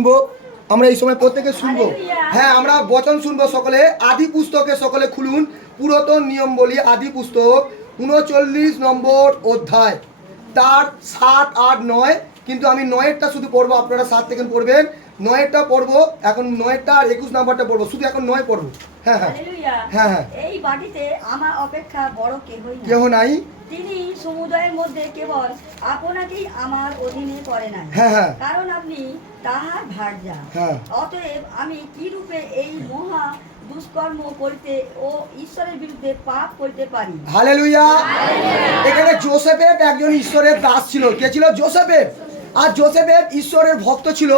শুনবো আমরা এই সময় প্রত্যেকে শুনবো। হ্যাঁ, আমরা বচন শুনবো সকলে। আদি পুস্তকে সকলে খুলুন পুরাতন নিয়ম বলি, আদি পুস্তক 39 নম্বর অধ্যায়, তার 7, 8, 9। কিন্তু আমি 9-এরটা শুধু পড়বো, আপনারা 7 থেকে পড়বেন। 9-এরটা পড়বো এখন, 9-এরটা আর 21 নম্বরটা পড়বো, শুধু এখন 9 পড়বো। হ্যাঁ হ্যাঁ হ্যাঁ হ্যাঁ। এই বাটিতে আমার অপেক্ষা বড় কেহ নাই, তিনি সমুদয়ের মধ্যে কেবল আপনাকেই আমার অধীনে করে নাই। হ্যাঁ হ্যাঁ, কারণ আপনি তাহার ভার্যা। হ্যাঁ। অতএব আমি কি রূপে এই মহা দুষ্কর্ম করিতে ও ঈশ্বরের বিরুদ্ধে পাপ করিতে পারি। হালেলুয়া। এখানে যোসেফের একজন ঈশ্বরের দাস ছিল। কে ছিল? যোসেফের। আর যোসেফের ঈশ্বরের ভক্ত ছিল।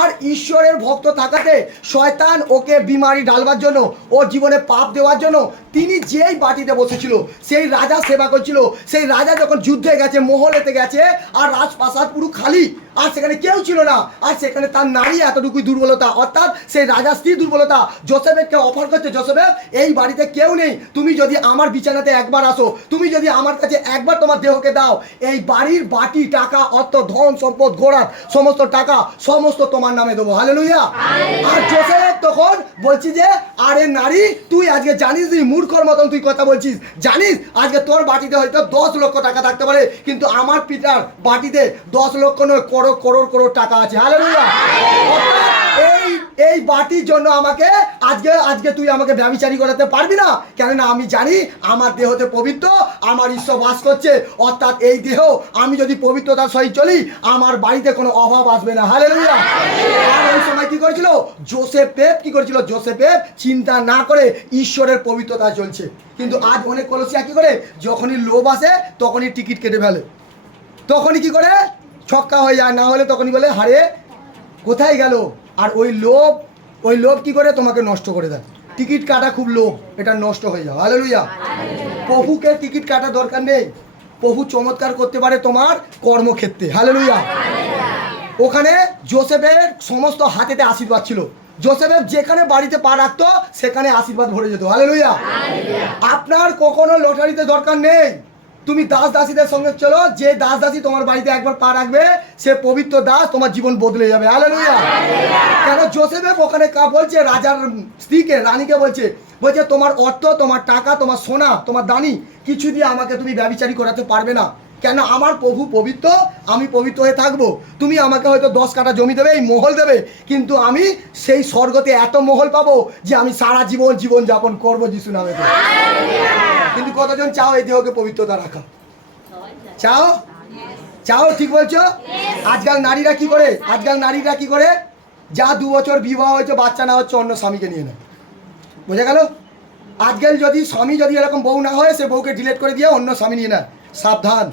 আর ঈশ্বরের ভক্ত থাকাতে শয়তান ওকে বিমারি ডালবার জন্য, ওর জীবনে পাপ দেওয়ার জন্য তিনি যেই বাটিতে বসেছিল, সেই রাজা সেবা করছিল। সেই রাজা যখন যুদ্ধে গেছে, মহলেতে গেছে, আর রাজপ্রাসাদ পুরো খালি, আর সেখানে কেউ ছিল না, আর সেখানে তার নারী এতটুকুই দুর্বলতা, অর্থাৎ সেই রাজা স্ত্রী দুর্বলতা যোসেফকে অফার করছে, যোসেফ এই বাড়িতে কেউ নেই, তুমি যদি আমার বিছানাতে একবার আসো, তুমি যদি আমার কাছে একবার তোমার দেহকে দাও, এই বাড়ির বাটি, টাকা, অর্থ, ধন সম্পদ, ঘোড়া, সমস্ত টাকা সমস্ত তোমার নামে দেবো। হালেলুয়া। আর যোসেফ তখন বলছি যে, আরে নারী, তুই আজকে জানিস নি, মূর্খর মতন তুই কথা বলছিস, জানিস আজকে তোর বাটিতে হয়তো 10 লক্ষ টাকা থাকতে পারে, কিন্তু আমার পিতার বাটিতে 10 লক্ষ নয়, করোড় করোড় করোড় টাকা আছে। হালেলুয়া। এই বাটির জন্য আমাকে আজকে তুই আমাকে ব্যভিচারী করাতে পারবি না, কেননা আমি জানি আমার দেহতে পবিত্র, আমার ঈশ্বর বাস করছে, অর্থাৎ এই দেহ আমি যদি পবিত্রতার সহিত চলি, আমার বাড়িতে কোনো অভাব আসবে না। হালেলুয়া। আর ওই সময় কি করেছিল যোসেফ? কি করেছিল যোসেফ? চিন্তা না করে ঈশ্বরের পবিত্রতা চলছে। কিন্তু আজ অনেক কলসিয়া কি করে, যখনই লোভ আসে তখনই টিকিট কেটে ফেলে, তখনই কি করে ছক্কা হয়ে যায়, না হলে তখনই বলে হারে কোথায় গেল। আর ওই লোভ কি করে তোমাকে নষ্ট করে দেয়। টিকিট কাটা খুব লোভ, এটা নষ্ট হয়ে যাও। হালেলুয়া। প্রভুকে টিকিট কাটা দরকার নেই, প্রভু চমৎকার করতে পারে তোমার কর্মক্ষেত্রে। হালেলুয়া। ওখানে যোসেফের সমস্ত হাতেতে আশীর্বাদ ছিল। যোসেফের যেখানে বাড়িতে পা রাখতো সেখানে আশীর্বাদ ভরে যেত। হালেলুয়া। আপনার কখনো লটারিতে দরকার নেই, তুমি দাস দাসীদের সঙ্গে চলো, যে দাস দাসী তোমার বাড়িতে একবার পা রাখবে সে পবিত্র দাস, তোমার জীবন বদলে যাবে। হালেলুয়া। কেন যোসেফ ওখানে বলছে, রাজার স্ত্রীকে, রানীকে বলছে তোমার অর্থ, তোমার টাকা, তোমার সোনা, তোমার দানি কিছু দিয়ে আমাকে তুমি ব্যভিচারী করাতে পারবে না, কেন আমার প্রভু পবিত্র, আমি পবিত্র হয়ে থাকবো। তুমি আমাকে হয়তো 10 কাঠা জমি দেবে, এই মহল দেবে, কিন্তু আমি সেই স্বর্গতে এত মহল পাবো যে আমি সারা জীবন যাপন করবো যিশু নামে। কিন্তু কতজন চাও এই দেহকে পবিত্রতা রাখা? চাও? ঠিক বলছো। আজকাল নারীরা কি করে, যা 2 বছর বিবাহ হয়েছে, বাচ্চা না হচ্ছে, অন্য স্বামীকে নিয়ে নেয়। বোঝা গেল? আজকাল যদি স্বামী যদি এরকম বউ না হয়, সে বউকে ডিলেট করে দিয়ে অন্য স্বামী নিয়ে নেয়। সাবধান,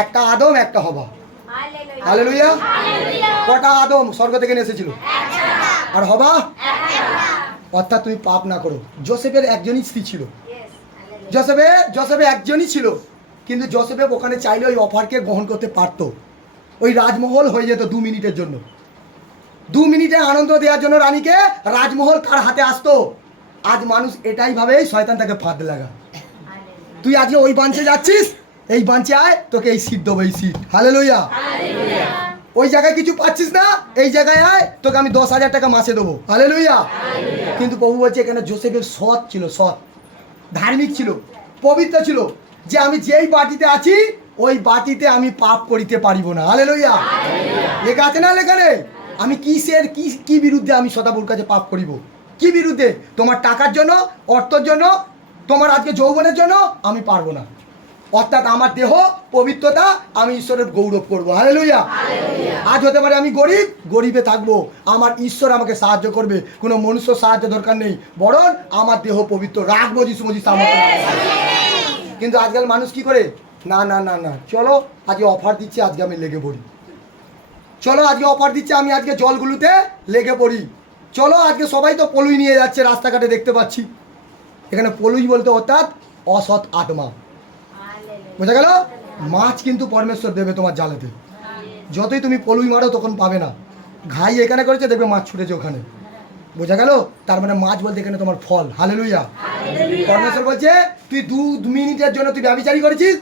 একটা আদম একটা হবা। হালেলুয়া। কটা আদম স্বর্গ থেকে এসেছিল? আর হবা? অর্থাৎ তুমি পাপ না করো। যোসেফের একজনই স্ত্রী ছিল, যোসেফের একজনই ছিল, কিন্তু যোসেফে ওখানে চাইলে ওই অফারকে গ্রহণ করতে পারতো। ওই রাজমহল হয়ে যেত 2 মিনিটের জন্য, 2 মিনিটে আনন্দ দেওয়ার জন্য রানীকে রাজমহল তার হাতে আসতো। আজ মানুষ এটাই ভাবেই, শয়তান তাকে ফাঁদ লাগা। তুই আজকে ওই বাঞ্চে যাচ্ছিস, এই বাঞ্চে আয়, তোকে এই সিট দেবো, এই সিট। হালেলুয়া। ওই জায়গায় কিছু পাচ্ছিস না, এই জায়গায় আয়, তোকে আমি 10,000 টাকা মাসে দেবো। হালেলুয়া। কিন্তু প্রভু বলছে এখানে যোসেফের সৎ ছিল, সৎ, ধার্মিক ছিল, পবিত্র ছিল, যে আমি যেই বাটিতে আছি ওই বাটিতে আমি পাপ করিতে পারিব না। হালেলুয়া। লেখা আছে না লেখা নেই? আমি কি বিরুদ্ধে আমি সদাবুর কাছে পাপ করিব? কি বিরুদ্ধে? তোমার টাকার জন্য, অর্থের জন্য, তোমার আজকে যৌবনের জন্য আমি পারবো না। অর্থাৎ আমার দেহ পবিত্রতা, আমি ঈশ্বরের গৌরব করবো। হালেলুয়া। আজ হতে পারে আমি গরিবে থাকবো, আমার ঈশ্বর আমাকে সাহায্য করবে, কোনো মনুষ্য সাহায্য দরকার নেই, বরং আমার দেহ পবিত্র রাখবো যিশু মসিহ সামর্থ্য। কিন্তু আজকাল মানুষ কি করে, না না না না, চলো আজকে অফার দিচ্ছে, আজকে আমি লেগে পড়ি, চলো আজকে অফার দিচ্ছে, আমি আজকে জলগুলোতে লেগে পড়ি, চলো আজকে সবাই তো পলুই নিয়ে যাচ্ছে, রাস্তাঘাটে দেখতে পাচ্ছি। এখানে পলুই বলতে অর্থাৎ অসৎ আত্মা। বোঝা গেল? মাছ কিন্তু পরমেশ্বর দেবে তোমার জালেতে, যতই তুমি পলুই মারো তখন পাবে না। ঘাই এখানে করেছে, দেখবে মাছ ছুটেছে ওখানে। বোঝা গেল? তার মানে মাছ বলতে এখানে তোমার ফল। হালেলুয়া। পরমেশ্বর বলছে তুই 2 মিনিটের জন্য তুই ব্যভিচারী করেছিস,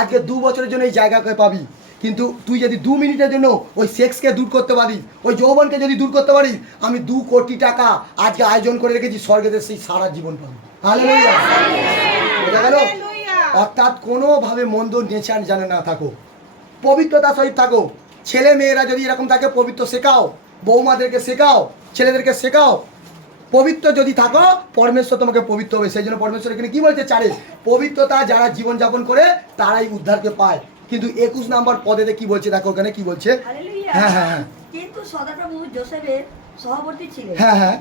আজকে 2 বছরের জন্য এই জায়গাকে পাবি। কিন্তু তুই যদি 2 মিনিটের জন্য ওই সেক্সকে দূর করতে পারিস, ওই যৌবনকে যদি দূর করতে পারিস, আমি 2 কোটি টাকা আজকে আয়োজন করে রেখেছি, স্বর্গেতে সেই সারা জীবন পাবো। হালেলুয়া, বোঝা গেল? অর্থাৎ কোনোভাবে মন্দ নেচার যেন না থাকো, পবিত্রতা সহিত থাকো। ছেলে মেয়েরা যদি এরকম থাকে পবিত্র শেখাও, বৌমাদেরকে শেখাও, ছেলেদেরকে শেখাও। পবিত্র যদি থাকো পরমেশ্বর তোমাকে পবিত্র হবে। সেই জন্য পরমেশ্বর এখানে কি বলছে? 4 পবিত্রতা যারা জীবনযাপন করে তারাই উদ্ধারকে পায়। কিন্তু 21 নম্বর পদেতে কি বলছে দেখো, ওখানে কি বলছে? হালেলুয়া। হ্যাঁ হ্যাঁ হ্যাঁ কিন্তু সদাপ্রভু যোসেফের সহবর্তী ছিলেন হ্যাঁ হ্যাঁ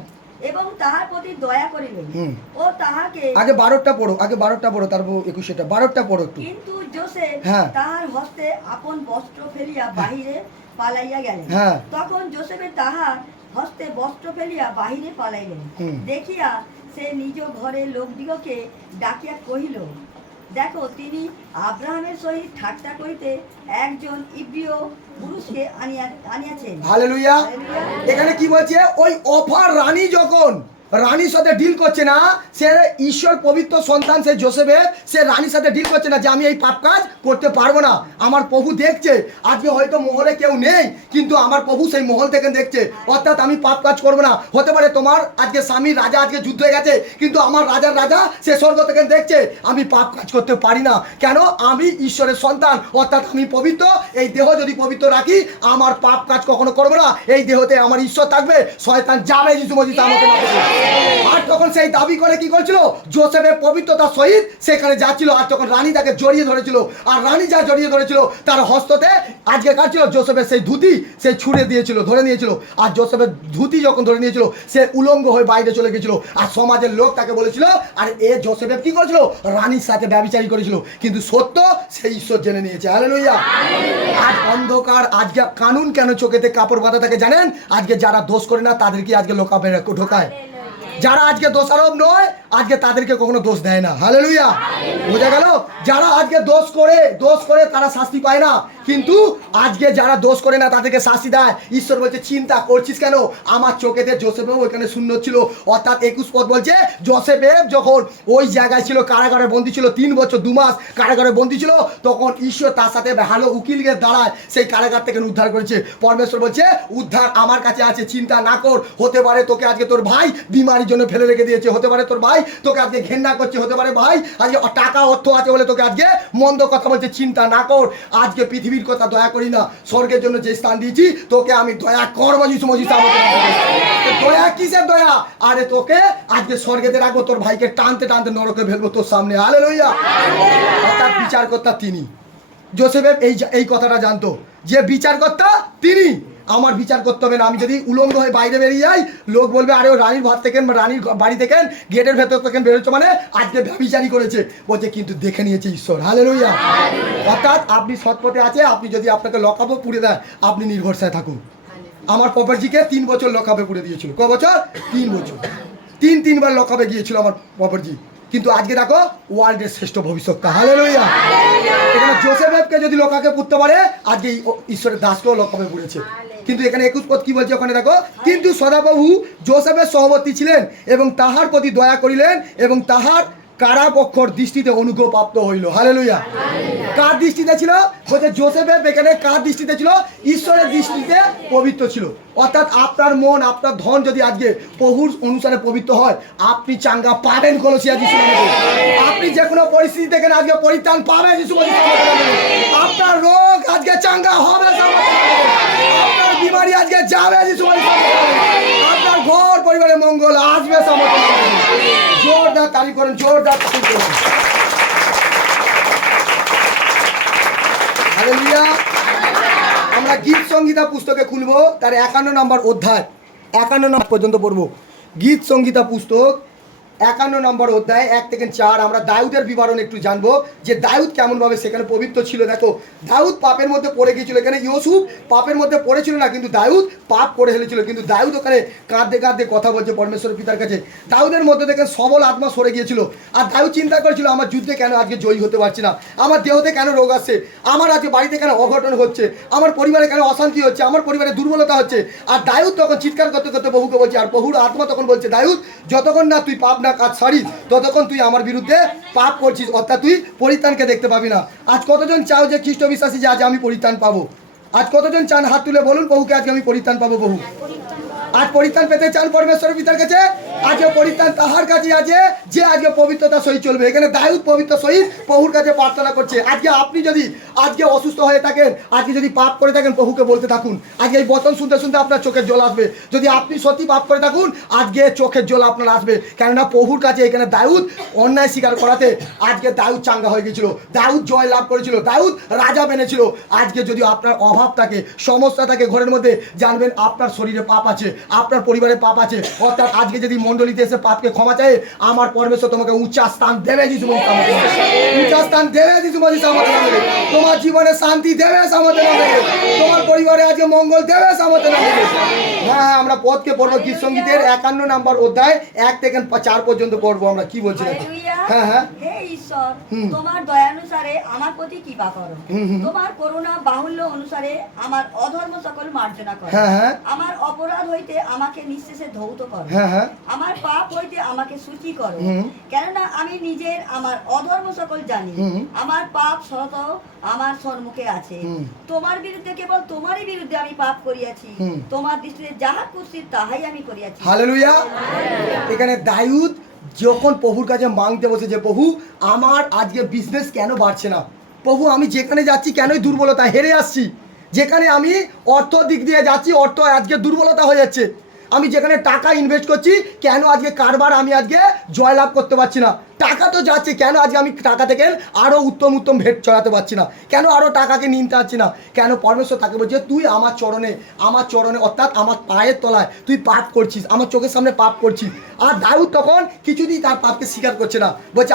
এবং তাহার প্রতি দয়া করিলেন ও তাহাকে। আগে 12টা পড়ো, আগে 12টা পড়ো, তারপর 21টা 12টা পড়ো একটু। কিন্তু যোসেফ হ্যাঁ। তাহার হস্তে আপন বস্ত্র ফেলিয়া বাহিরে পালাইয়া গেলেন। হ্যাঁ। তখন যোসেফের তাহার হস্তে বস্ত্র ফেলিয়া বাহিরে পালাইলেন। দেখিয়া সে নিজ ঘরের লোকদিগকে ডাকিয়া কহিল, দেখো, তিনি আব্রাহামের সহিত ঠাট্টা করিতে একজন ইব্রিয় পুরুষকে আনিয়াছেন। হালেলুয়া। হালেলুয়া। এখানে কি বলছে? ওই অফার রানী যখন রানীর সাথে ডিল করছে না, সে ঈশ্বর পবিত্র সন্তান সে যোসেফে, সে রানীর সাথে ডিল করছে না যে আমি এই পাপ কাজ করতে পারবো না। আমার প্রভু দেখছে, আজকে হয়তো মহলে কেউ নেই, কিন্তু আমার প্রভু সেই মহল থেকে দেখছে। অর্থাৎ আমি পাপ কাজ করবো না। হতে পারে তোমার আজকে স্বামী রাজা, আজকে যুদ্ধ হয়ে গেছে, কিন্তু আমার রাজার রাজা সে স্বর্গ থেকে দেখছে আমি পাপ কাজ করতে পারি না। কেন? আমি ঈশ্বরের সন্তান, অর্থাৎ আমি পবিত্র। এই দেহ যদি পবিত্র রাখি, আমার পাপ কাজ কখনো করবো না। এই দেহতে আমার ঈশ্বর থাকবে, শয়তান যাবে যিশু মসজিদ আমাকে না করবে। আর তখন সেই দাবি করে কি করছিল? যোসেফের পবিত্রতার সহিত সেখানে যাচ্ছিল। আর তখন রানী তাকে জড়িয়ে ধরেছিল, আর রানী যা জড়িয়ে ধরেছিল তার হস্ততে আজকে কাটছিল যোসেফের সেই ধুতি, সে ছুঁড়ে দিয়েছিল, ধরে নিয়েছিল। আর যোসেফের ধুতি যখন ধরে নিয়েছিল, সে উলঙ্গ হয়ে বাইরে চলে গেছিল। আর সমাজের লোক তাকে বলেছিল, আর এ যোসেফের কি করেছিল? রানীর সাথে ব্যভিচারী করেছিল। কিন্তু সত্য সেই ঈশ্বর জেনে নিয়েছে। হালেলুয়া। আজ অন্ধকার, আজকে কানুন কেন চোখেতে কাপড় বাঁধা থাকে জানেন? আজকে যারা দোষ করে না তাদেরকে আজকে লোকাপে ঢোকায়। যারা আজকে দোষারোপ নয়, আজকে তাদেরকে কখনো দোষ দেয় না। হালেলুয়া, বোঝা গেল? যারা আজকে দোষ করে তারা শাস্তি পায় না, কিন্তু আজকে যারা দোষ করে না তাদেরকে শাস্তি দেয়। ঈশ্বর বলছে, চিন্তা করছিস কেন? আমার চোখেতে যোসেফেও ওইখানে শূন্য ছিল। অর্থাৎ 21 পদ বলছে, যোসেফের যখন ওই জায়গায় ছিল, কারাগারে বন্দী ছিল, 3 বছর 2 মাস কারাগারে বন্দী ছিল, তখন ঈশ্বর তার সাথে ভালো উকিলকে দাঁড়ায় সেই কারাগার থেকে উদ্ধার করেছে। পরমেশ্বর বলছে, উদ্ধার আমার কাছে আছে, চিন্তা না কর। হতে পারে তোকে আজকে তোর ভাই বিমারির জন্য ফেলে রেখে দিয়েছে, হতে পারে তোর ভাই তোকে আজকে ঘেন্না করছে, হতে পারে ভাই আজকে টাকা অর্থ আছে বলে তোকে আজকে মন্দ কথা বলছে। চিন্তা না কর। আজকে পৃথিবীর কথা দয়া করি না, স্বর্গের জন্য যে স্থান দিয়েছি তোকে আমি দয়া করবো। যিশু মসজিদ দয়া কিসের দয়া? আরে তোকে আজকে স্বর্গেতে রাখবো, তোর ভাইকে টানতে টানতে নরকে ফেলবো তোর সামনে। হালেলুয়া। অর্থাৎ বিচারকর্তা তিনি। যোসেফ এই কথাটা জানতো যে বিচারকর্তা তিনি, আমার বিচার করতে হবে না। আমি যদি উলঙ্গ হয়ে বাইরে বেরিয়ে যাই, লোক বলবে, আরে ও রানীর ভাত থেকে, রানীর বাড়ি থেকে, গেটের ভেতর থেকে বেরোচ্ছে, মানে আজকে ব্যভিচারী করেছে। বলছে কিন্তু দেখে নিয়েছে ঈশ্বর। হালেলুয়া। অর্থাৎ আপনি সৎপথে আছে, আপনি যদি আপনাকে লকআপও পুড়ে দেয়, আপনি নির্ভরসায় থাকুন। আমার প্রপারজিকে 3 বছর লকআপে পুড়ে দিয়েছিল। ক বছর? 3 বছর। 3বার লকআপে গিয়েছিল আমার প্রপারজি। কিন্তু আজকে দেখো ওয়ার্ল্ডের শ্রেষ্ঠ ভবিষ্যৎটা। হালেলুয়া। এখানে যোসেফকে যদি লোকাকে পুড়তে পারে, আজকে ঈশ্বরের দাসকেও লোকাকে পুড়েছে। কিন্তু এখানে 21 পদ কি বলছে ওখানে দেখো, কিন্তু সদাপ্রভু যোসেফের সহবর্তী ছিলেন এবং তাহার প্রতি দয়া করিলেন এবং তাহার কারাপক্ষর দৃষ্টিতে অনুগ্রহ প্রাপ্ত হইল। হালেলুয়া। কার দৃষ্টিতে ছিল? বলছে যোসেফের এখানে কার দৃষ্টিতে ছিল? ঈশ্বরের দৃষ্টিতে পবিত্র ছিল। অর্থাৎ আপনার মন, আপনার ধন যদি আজকে প্রভুর অনুসারে পবিত্র হয়, আপনি চাঙ্গা পাবেন। কলসিয়া যিশু নামে আপনি যে কোনো পরিস্থিতি থেকে আজকে পরিত্রাণ পাবেন। যিশু আপনার রোগ আজকে চাঙ্গা হবে, আপনার বিমারি আজকে যাবে। যিশু আপনার ঘর পরিবারে মঙ্গল আসবে। জোরদার তালি করেন, জোরদার তালি করেন। হালেলুয়া। আমরা গীত সংগীতা পুস্তকে খুলবো, তার 51 নম্বর অধ্যায়, 51 নম্বর পর্যন্ত পড়বো। গীত সংগীতা পুস্তক 51 নম্বর অধ্যায় 1 থেকে 4। আমরা দাউদের বিবরণ একটু জানবো যে দাউদ কেমনভাবে সেখানে পবিত্র ছিল। দেখো, দাউদ পাপের মধ্যে পড়ে গিয়েছিল। এখানে ইউসুফ পাপের মধ্যে পড়েছিল না, কিন্তু দাউদ পাপ করে ফেলেছিল। কিন্তু দাউদ ওখানে কাঁদতে কাঁদতে কথা বলছে পরমেশ্বরের পিতার কাছে। দাউদের মধ্যে দেখেন সবল আত্মা সরে গিয়েছিল। আর দাউদ চিন্তা করেছিল, আমার যুদ্ধে কেন আজকে জয়ী হতে পারছি না, আমার দেহতে কেন রোগ আসছে, আমার আজকে বাড়িতে কেন অঘটন হচ্ছে, আমার পরিবারে কেন অশান্তি হচ্ছে, আমার পরিবারে দুর্বলতা হচ্ছে। আর দাউদ তখন চিৎকার করতে করতে প্রভুকে বলছে, আর প্রভুর আত্মা তখন বলছে, দাউদ যতক্ষণ না তুই পাপ না কাজ সারিস ততক্ষণ তুই আমার বিরুদ্ধে পাপ করছিস, অর্থাৎ তুই পরিত্রাণকে দেখতে পাবি না। আজ কতজন চাও যে খ্রিস্ট বিশ্বাসী যে আজ আমি পরিত্রাণ পাবো? আজ কতজন চান হাত তুলে বলুন বহুকে আজকে আমি পরিত্রাণ পাবো? বহু আজ পরিত্রাণ পেতে চান পরমেশ্বরের পিতার কাছে? আজকে পরিত্রাণ তাহার কাছে আছে যে আজকে পবিত্রতা সহিত চলবে। এখানে দাউদ পবিত্র সহিত প্রভুর কাছে প্রার্থনা করছে। আজকে আপনি যদি আজকে অসুস্থ হয়ে থাকেন, আজকে যদি পাপ করে থাকেন, প্রভুকে বলতে থাকুন। আজকে এই বচন শুনতে শুনতে আপনার চোখের জল আসবে। যদি আপনি সত্যি পাপ করে থাকুন, আজকে চোখের জল আপনার আসবে। কেননা প্রভুর কাছে এখানে দাউদ অন্যায় স্বীকার করাতে আজকে দাউদ চাঙ্গা হয়ে গেছিল, দাউদ জয় লাভ করেছিল, দাউদ রাজা বেনেছিল। আজকে যদি আপনার অভাব থাকে, সমস্যা থাকে ঘরের মধ্যে, জানবেন আপনার শরীরে পাপ আছে, আপনার পরিবারে পাপ আছে। অর্থাৎ আজকে যদি মণ্ডলীতে এসে পাপকে ক্ষমা চায়, আমার পরমেশ্বর তোমাকে উচ্চ স্থান দেবে। যিশু বলতে উচ্চ স্থান দেবে। যিশু বলছে আমাদের নামে তোমার জীবনে শান্তি দেবে, আমাদের নামে তোমার পরিবারে আজকে মঙ্গল দেবে, আমাদের নামে। হ্যাঁ, আমরা পদকে পড়বো গীত সঙ্গীতের 51 নম্বর অধ্যায় 1 থেকে 4 পর্যন্ত পড়বো। আমরা কি বলছি? হ্যাঁ হ্যাঁ। হে ঈশ্বর, তোমার দয়ানুসারে আমার প্রতি কৃপা করো। তোমার করুণা বাহুল্য অনুসারে আমার অধর্ম সকল মার্জনা করো। আমার অপরাধ হইতে আমাকে নিঃশেষে ধৌত করো। আমার পাপ হইতে আমাকে সূচি করো। কেননা আমি নিজের আমার অধর্ম সকল জানি। আমার পাপ শত আমার সম্মুখে আছে। তোমার বিরুদ্ধে কেবল তোমারই বিরুদ্ধে আমি পাপ করিয়াছি। তোমার দৃষ্টিতে যাহা খুশি তাহাই আমি করিয়াছি। হালেলুয়া। এখানে দাউদ যখন প্রভুর কাছে মাংতে বসে যে প্রভু আমার আজকে বিজনেস কেন বাড়ছে না, প্রভু আমি যেখানে যাচ্ছি কেনই দুর্বলতা হেরে আসছি, যেখানে আমি অর্থ দিক দিয়ে যাচ্ছি অর্থ আজকে দুর্বলতা হয়ে যাচ্ছে, আমি যেখানে টাকা ইনভেস্ট করছি কেন আজকে কারবার আমি আজকে জয়লাভ করতে পারছি না, টাকা তো যাচ্ছে কেন আজকে আমি টাকা থেকে আরও উত্তম উত্তম ভেট চড়াতে পারছি না, কেন আরও টাকাকে নিতে পারছি না, কেন পরমেশ্বর তাকে বলছে তুই আমার চরণে অর্থাৎ আমার পায়ের তলায় তুই পাপ করছিস, আমার চোখের সামনে পাপ করছিস। আর দাউদ তখন কিছুতেই তার পাপকে স্বীকার করছে না, বলছে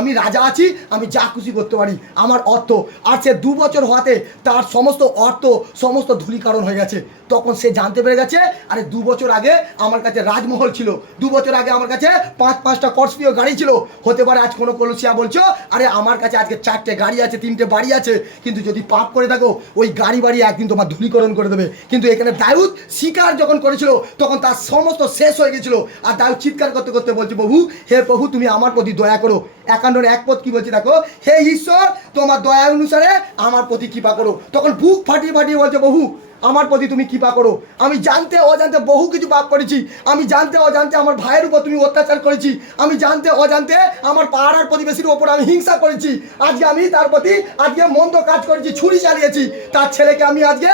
আমি রাজা আছি, আমি যা খুশি করতে পারি, আমার অর্থ। আর সে 2 বছর হওয়াতে তার সমস্ত অর্থ সমস্ত ধূলিকরণ হয়ে গেছে। তখন সে জানতে পেরে গেছে আরে 2 বছর আগে আমার কাছে রাজমহল ছিল, 2 বছর আগে আমার কাছে 5-5টা স্করপিও গাড়ি ছিল, হতে পারে আজ কোনো কলসিয়া বলছো আরে আমার কাছে আজকে 4টে গাড়ি আছে, 3টে বাড়ি আছে, কিন্তু যদি পাপ করে থাকো ওই গাড়ি বাড়ি একদিন তোমার ধূলিকরণ করে দেবে। কিন্তু এখানে দাউদ স্বীকার যখন করেছিল তখন তার সমস্ত শেষ হয়ে গেছিল। আর দাউদ চিৎকার করতে করতে বলছে প্রভু, হে প্রভু তুমি আমার প্রতি দয়া করো। 51 পদ কি বলছে দেখো, হে ঈশ্বর তোমার দয়া অনুসারে আমার প্রতি কৃপা করো। তখন বুক ফাটিয়ে ফাটিয়ে বলছে প্রভু আমার প্রতি তুমি কৃপা করো। আমি জানতে অজান্তে বহু কিছু পাপ করেছি, আমি জানতে অজান্তে আমার ভাইয়ের উপর তুমি অত্যাচার করেছি, আমি জানতে অজান্তে আমার পাড়ার প্রতিবেশীর ওপর আমি হিংসা করেছি, আজকে আমি তার প্রতি আজকে মন্দ কাজ করেছি, ছুরি চালিয়েছি, তার ছেলেকে আমি আজকে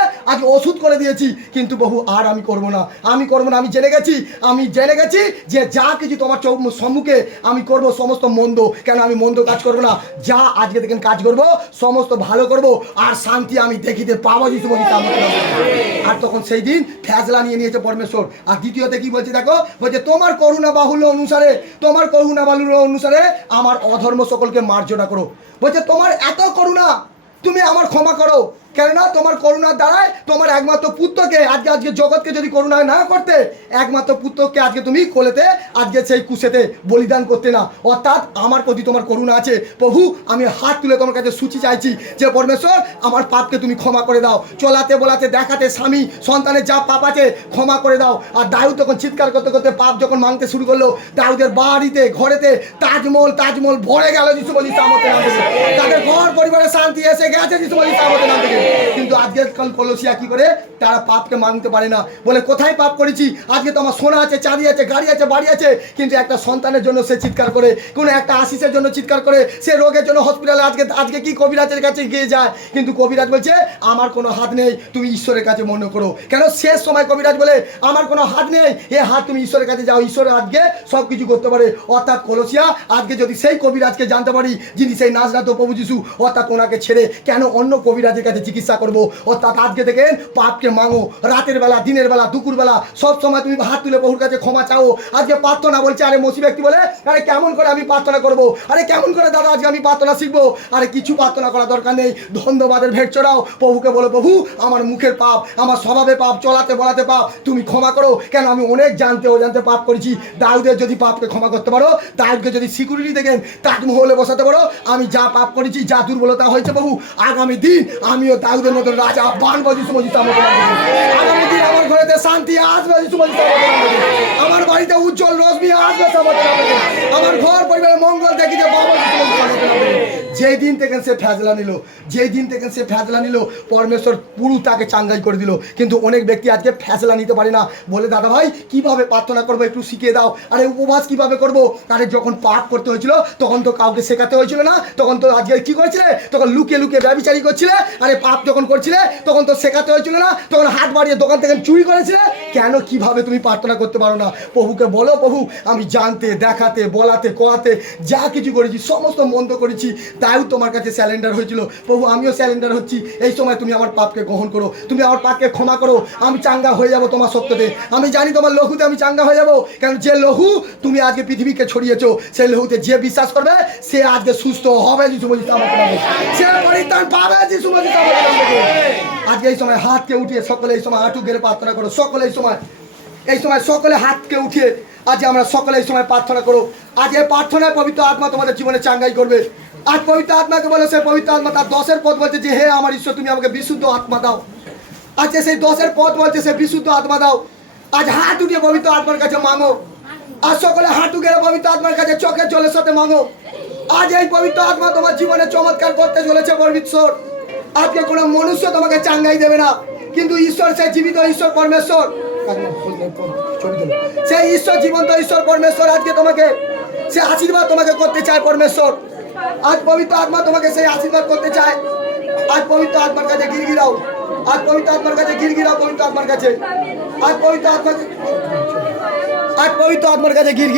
ওষুধ করে দিয়েছি। কিন্তু বহু আর আমি করবো না। আমি জেনে গেছি যে যা কিছু তোমার সম্মুখে আমি করব সমস্ত মন্দ। কেন আমি মন্দ কাজ করবো না, যা আজকে দেখেন কাজ করব সমস্ত ভালো করব, আর শান্তি আমি দেখিতে পাবো। যিশু বলছি আমাকে। আর তখন সেই দিন ফেসলা নিয়ে নিয়েছে পরমেশ্বর। আর দ্বিতীয়তে কি বলছে দেখো, বলছে তোমার করুণা বাহুল্য অনুসারে আমার অধর্ম সকলকে মার্জনা করো। বলছে তোমার এত করুণা তুমি আমার ক্ষমা করো, কেননা তোমার করুণার দ্বারাই তোমার একমাত্র পুত্রকে আজকে জগৎকে যদি করুণা না করতে, একমাত্র পুত্রকে আজকে তুমি কোলেতে আজকে সেই কুশেতে বলিদান করতে না। অর্থাৎ আমার প্রতি তোমার করুণা আছে। প্রভু আমি হাত তুলে তোমার কাছে সূচি চাইছি যে পরমেশ্বর আমার পাপকে তুমি ক্ষমা করে দাও, চলাতে বলাতে দেখাতে স্বামী সন্তানের যা পাপ আছে ক্ষমা করে দাও। আর দাউদ তখন চিৎকার করতে করতে পাপ যখন মাংতে শুরু করলো, দাউদের বাড়িতে ঘরেতে তাজমহল ভরে গেল। যিশু বলি তাদের ঘর পরিবারে শান্তি এসে গেছে। যিশু বলি কিন্তু আজকের কাল কলসিয়া কি করে, তারা পাপকে মানতে পারে না, বলে কোথায় পাপ করেছি, আজকে তো আমার সোনা আছে, চাঁদি আছে, গাড়ি আছে, বাড়ি আছে, কিন্তু একটা সন্তানের জন্য সে চিৎকার করে, কোনো একটা আশিসের জন্য চিৎকার করে, সে রোগের জন্য হসপিটালে আজকে কি কবিরাজের কাছে গিয়ে যায়, কিন্তু কবিরাজ বলছে আমার কোনো হাত নেই, তুমি ঈশ্বরের কাছে মনে করো। কেন শেষ সময় কবিরাজ বলে আমার কোনো হাত নেই, এ হাত তুমি ঈশ্বরের কাছে যাও, ঈশ্বর আজকে সব কিছু করতে পারে। অর্থাৎ কলসিয়া আজকে যদি সেই কবিরাজকে জানতে পারি যিনি সেই নাজরাত প্রভু যিশু, অর্থাৎ ওনাকে ছেড়ে কেন অন্য কবিরাজের কাছে চিকিৎসা করবো। অর্থাৎ আজকে দেখেন পাপকে মাঙো, রাতের বেলা, দিনের বেলা, দুপুর বেলা, সব সময় তুমি হাত তুলে প্রভুর কাছে ক্ষমা চাও। আজকে প্রার্থনা বলছে, আরে মসি ব্যক্তি বলে আরে কেমন করে আমি প্রার্থনা করবো, আরে কেমন করে দাদা আজকে আমি প্রার্থনা শিখবো, আরে কিছু প্রার্থনা করা দরকার নেই, ধন্যবাদের ভেট চড়াও, প্রভুকে বলো প্রভু আমার মুখের পাপ, আমার স্বভাবে পাপ, চলাতে বলাতে পাপ, তুমি ক্ষমা করো। কেন আমি অনেক জানতে অজান্তে পাপ করেছি। দাউদের যদি পাপকে ক্ষমা করতে পারো, দাউদকে যদি সিকিউরিটি দেখেন তাজমহলে বসাতে পারো, আমি যা পাপ করেছি, যা দুর্বলতা হয়েছে প্রভু, আগামী দিন আমিও দাউদের মতন রাজা বানবো যিশু মসজিদ আগামী দিন আমার ঘরেতে শান্তি আসবে যিশু মসজিদ আমার বাড়িতে উজ্জ্বল রশ্মি আসবে আমার ঘর পরিবারের মঙ্গল দেখি যে বাবা যেই দিন থেকে সে ফেজলা নিল পরমেশ্বর পুরো তাকে চাঙ্গাই করে দিল। কিন্তু অনেক ব্যক্তি আজকে ফেজলা নিতে পারে না, বলে দাদা ভাই কিভাবে প্রার্থনা করবো একটু শিখিয়ে দাও, আরে উপবাস কিভাবে করবো, আরে যখন পাপ করতে হয়েছিল তখন তো কাউকে শেখাতে হয়েছিল না, তখন তো আজকে কি করেছিলে, তখন লুকিয়ে লুকিয়ে ব্যভিচারী করছিলে, আরে পাপ যখন করছিলে তখন তো শেখাতে হয়েছিল না, তখন হাত বাড়িয়ে দোকান থেকে চুরি করেছিলে, কেন কিভাবে তুমি প্রার্থনা করতে পারো না? প্রভুকে বলো, প্রভু আমি জানতে দেখাতে বলাতে কোয়াতে যা কিছু করেছি সমস্ত মন্দ করেছি, তাই তোমার কাছে স্যালেন্ডার হয়েছিল। প্রভু আমিও স্যালেন্ডার হচ্ছি, এই সময় তুমি আমার পাপকে গ্রহণ করো, তুমি আমার পাপকে ক্ষমা করো, আমি চাঙ্গা হয়ে যাব তোমার সত্যতে। আমি জানি তোমার লহুতে আমি চাঙ্গা হয়ে যাব, কারণ যে লহু তুমি আজকে পৃথিবীকে ছড়িয়েছো সেই লহুতে যে বিশ্বাস করবে সে আজকে সুস্থ হবে যিশু মসজিদ আমাকে নামে, সে পরিত্রাণ পাবে যিশু মসজিদ আমাকে নামে। আজকে এই সময় হাতকে উঠিয়ে সকলে এই সময় হাঁটু গেড়ে প্রার্থনা করো, সকলে এই সময় সকলে হাতকে উঠিয়ে আজ আমরা সকলে এই সময় প্রার্থনা করো। আজ এই প্রার্থনায় পবিত্র আত্মা তোমাদের জীবনে চাঙ্গাই করবে। আজ পবিত্র আত্মাকে বলে সে পবিত্র আত্মা তার 10 পদ বলছে যে হে আমার ঈশ্বর তুমি আমাকে বিশুদ্ধ আত্মা দাও। আজকে সেই 10 পদ বলছে সে বিশুদ্ধ আত্মা দাও। আজ হাত উঠিয়ে পবিত্র আত্মার কাছে মাঙো, আজ সকলে হাঁটু গেড়ে পবিত্র আত্মার কাছে চোখের জলের সাথে মাঙো। আজ এই পবিত্র আত্মা তোমার জীবনে চমৎকার করতে চলেছে পরমেশ্বর। আজকে কোনো মনুষ্য তোমাকে চাঙ্গাই দেবে না, কিন্তু ঈশ্বর সেই জীবিত ঈশ্বর পরমেশ্বর, সেই ঈশ্বর জীবন্ত ঈশ্বর পরমেশ্বর আজকে তোমাকে সে আশীর্বাদ তোমাকে করতে চায় পরমেশ্বর। আজ পবিত্র আত্মা তোমাকে সেই আশীর্বাদ করতে চায়। আজ পবিত্র আত্মার কাছে গিরগিরাও, আজ পবিত্র আত্মার কাছে গিরগিরাও, পবিত্র আত্মার কাছে আজ পবিত্র আত্মার কাছে গিরগিরাও।